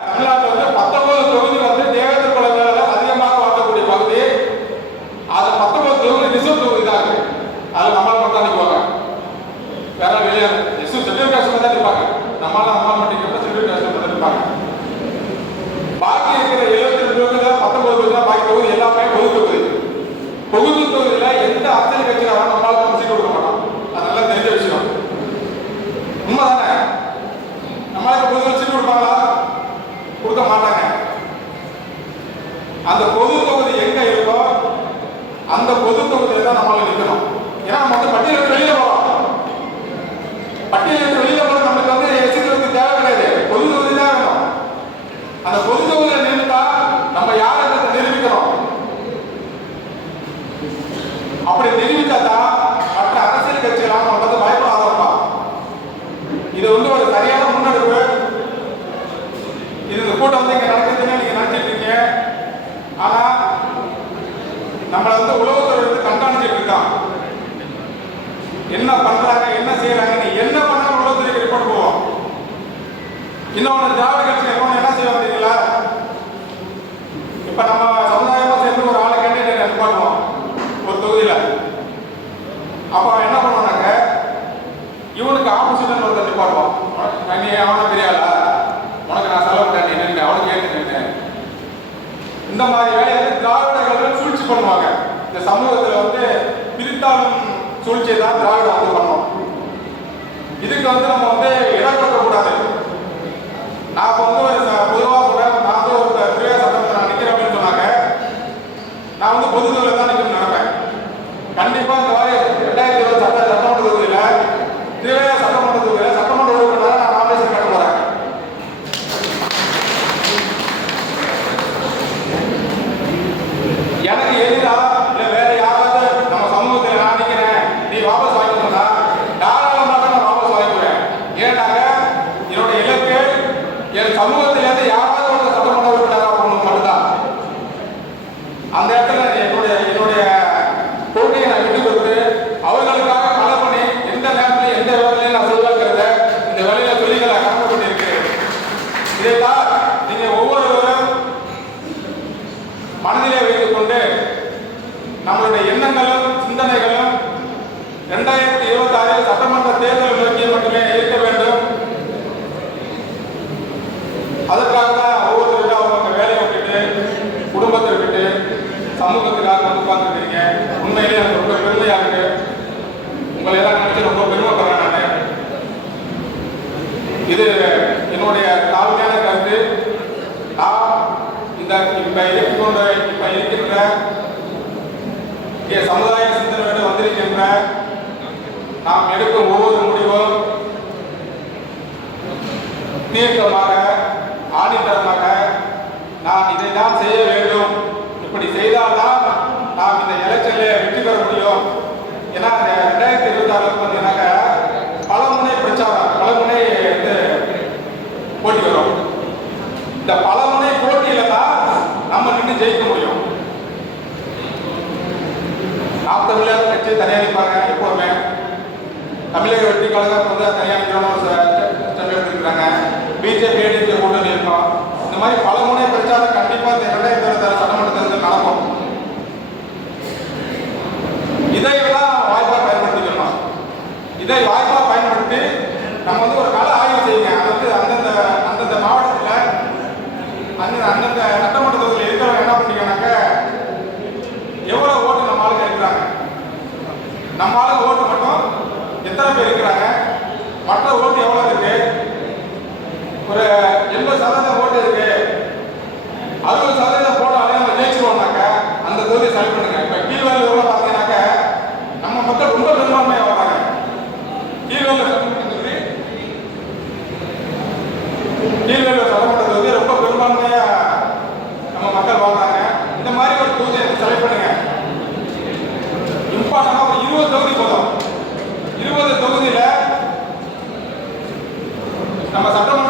தமிழ்நாட்டில் வந்து 19 தொகுதி வந்து தேவேந்திர குலவேல அதிகமாக வாழக்கூடிய பகுதி. அது 19 தொகுதி ரிசர்வ் தொகுதி தான் இருக்கு. அதில் நம்மளால் மட்டும் தான் நிற்பாங்க, வேற வெளியே ஷெட்யூல் காஸ்ட் தான் நிற்பாங்க. நம்மளால் மட்டும் ஷெட்யூல் காஸ்ட் தான் நிற்பாங்க. பாக்கி இருக்கிற 72 தொகுதியில் 19 தொகுதி தான் பாக்கி தொகுதி எல்லாமே பொது தொகுதி. பொது தொகுதியில் எந்த அரசியல் கட்சியில் நம்மளால சீட் கொடுக்க மாட்டோம். அது நல்லா தெரிஞ்ச விஷயம். உண்மை தானே? நம்மளுக்கு பொது சீட் கொடுப்பாங்களா? கொடுக்க மாட்டாங்க. அந்த பொது தொகுதி எங்க இருக்கோ அந்த பொது தொகுதியில தான் நம்மளால நிற்கணும். ஏன்னா நம்ம வந்து பட்டியலுக்கு வெளியில போறோம். பட்டியலுக்கு வெளியில போற நமக்கு வந்து எஸ்சி தேவை கிடையாது, பொது தொகுதி தான் வேணும். அந்த பொது தொகுதியில நின்றுட்டா நம்ம யாரை நிரூபிக்கணும். அப்படி நிரூபித்தா தான் மற்ற அரசியல் கட்சிகளாம் நம்ம வந்து பயப்படாதப்பா. இது வந்து ஒரு சரியான முன்னெடுப்பு. இது இந்த கூட்டம் வந்து இங்க நடக்குதுன்னு நீங்க நினைச்சிட்டு இருக்கீங்க. ஆனா நம்மளை வந்து உளவுத்துறை வந்து கண்காணிச்சுட்டு இருக்கான். என்ன பண்றாங்க, என்ன செய்யறாங்க, நீ என்ன பண்ணாலும் உளவுத்துறைக்கு ரிப்போர்ட் போவோம். இன்னொன்று திராவிட கட்சி என்ன செய்வாங்க தெரியுங்களா? இப்ப நம்ம சமுதாயமா சேர்ந்து ஒரு ஆளை கேட்டு நிப்பாட்டுவோம் ஒரு தொகுதியில. அப்ப என்ன பண்ணுவாங்க, இவனுக்கு ஆப்போசிட் ஒருத்தர் நிப்பாட்டுவோம். நீ அவனை பெரியாளா, உனக்கு நான் செலவு பண்ணேன், அவனுக்கு ஏற்றுட்டேன். இந்த மாதிரி வேலையை வந்து திராவிடர்கள் சூழ்ச்சி பண்ணுவாங்க. இந்த சமூகத்தில் வந்து பிரித்தாளும் சூழ்ச்சியை தான் திராவிடம் வந்து பண்ணோம். இதுக்கு வந்து நம்ம வந்து இடம் கொடுக்கக்கூடாது. நான் இப்போ வந்து ஒரு பொதுவாக சொல்றேன், நான் வந்து ஒரு திரைய சட்டத்தில் நான் நிற்கிறேன் அப்படின்னு சொன்னாங்க, நான் வந்து பொது தொழில் தான் நிற்கணும்னு நினைப்பேன். கண்டிப்பாக இந்த மாதிரி 2020 சட்டமன்ற தொகுதியில் திரைய சட்டமன்ற தொகுதியில் சட்டமன்ற உறுப்பினராக நான் நாமினேஷன் கட்ட போறேன். எனக்கு எதிராக இல்லை வேற யாராவது நம்ம சமூகத்தில் நான் நிற்கிறேன், நீ வாபஸ் வாங்கிக்கணும்னா தாராளமாக நான் வாபஸ் வாங்கிக்குவேன். ஏன்னாங்க என்னுடைய இலக்கு என் சமூகத்திலேருந்து யாராவது ஒரு சட்டமன்ற உறுப்பினராக போகணும் மட்டும்தான். அந்த இடத்துல என்னுடைய கொள்கையை நான் விட்டு கொடுத்து அவர்களுக்காக களை பண்ணி எந்த நேரத்தில் எந்த வேலையிலையும் நான் சொல்லுங்கிறத இந்த வேலையில சொல்லிகளை கடமைப்பட்டு இருக்கிறேன். இதைத்தான் நீங்க ஒவ்வொருவரும் மனதிலே வைத்துக் கொண்டு நம்மளுடைய எண்ணங்களும் சிந்தனைகளும் 2026 சட்டமன்ற தேர்தல் நோக்கி மட்டுமே இருக்க வேண்டும். அதற்காக தான் ஒவ்வொருத்தருக்கும் அவங்க வேலையை விட்டுட்டு குடும்பத்தை விட்டுட்டு சமூகத்துக்காக வந்து உட்கார்ந்துருக்கீங்க. உண்மையிலே எனக்கு ரொம்ப பெருமையா இருக்கு. உங்களை எல்லாம் நினைச்சு ரொம்ப பெருமைப்படுறேன் நான். இது என்னுடைய தாழ்மையான கருத்து. நான் இந்த இப்ப இருக்கின்ற சமுதாய சிந்தனையோடு வந்திருக்கின்ற நாம் எடுக்கும் ஒவ்வொரு முடிவும் தீர்க்கமாக ஆணித்தரமாக நான் இதை தான் செய்ய வேண்டும், இப்படி செய்தால்தான் நாம் இந்த எலெக்ஷன்ல வெற்றி பெற முடியும். ஏன்னா இந்த 2026 பார்த்தீங்கன்னாக்க பலமுனை பிரச்சாரம், பலமுனை போட்டி வரும். இந்த பலமுனை போட்டியில தான் நம்ம நின்று ஜெயிக்க முடியும். நாம் தமிழர் கட்சி தனியாக நிற்பாங்க. எப்போதுமே தமிழக வெற்றி கழகம் வந்து தனியாக நிற்கிறோம் எடுத்துக்கிறாங்க. பிஜேபி ஏடிஎம்கே கூட்டணி இருக்கும். இந்த மாதிரி பலமுனை பிரச்சாரம் கண்டிப்பாக இந்த 2026 சட்டமன்ற தேர்தல் நடக்கும். இதையெல்லாம் வாய்ப்பாக பயன்படுத்திக்கணும். இதை வாய்ப்பாக பயன்படுத்தி நம்ம வந்து ஒரு கள ஆய்வு செய்யுங்க. அது வந்து அந்தந்த மாவட்டத்தில் அந்தந்த சட்டமன்ற தொகுதியில் இருக்கிறவங்க என்ன பண்ணிக்கனாக்க எவ்வளோ ஓட்டு நம்ம ஆளுங்க இருக்கிறாங்க, நம்ம ஆளுங்க ஓட்டு மட்டும் எத்தனை பேர் இருக்கிறாங்க, மற்ற ஓட்டு எவ்வளோ இருக்கு, ஒரு 80% ஓட்டு இருக்கு, 60% போட்டாலே நம்ம ஜெயிச்சிருவோம்னாக்க அந்த தொகுதியை செலக்ட் பண்ணுங்க. இப்போ கீழ்வேலூர்ல பார்த்தீங்கன்னாக்க நம்ம மக்கள் ரொம்ப பெரும்பான்மையாக வர்றாங்க. கீழ்வேலூர் சட்டமன்ற தொகுதி ரொம்ப பெரும்பான்மையா நம்ம மக்கள் வாழ்றாங்க. இந்த மாதிரி ஒரு தொகுதியை செலக்ட் பண்ணுங்க. இம்பார்ட்டன்டா ஒரு 20 தொகுதி போதும். 20 தொகுதியில நம்ம சட்டமன்ற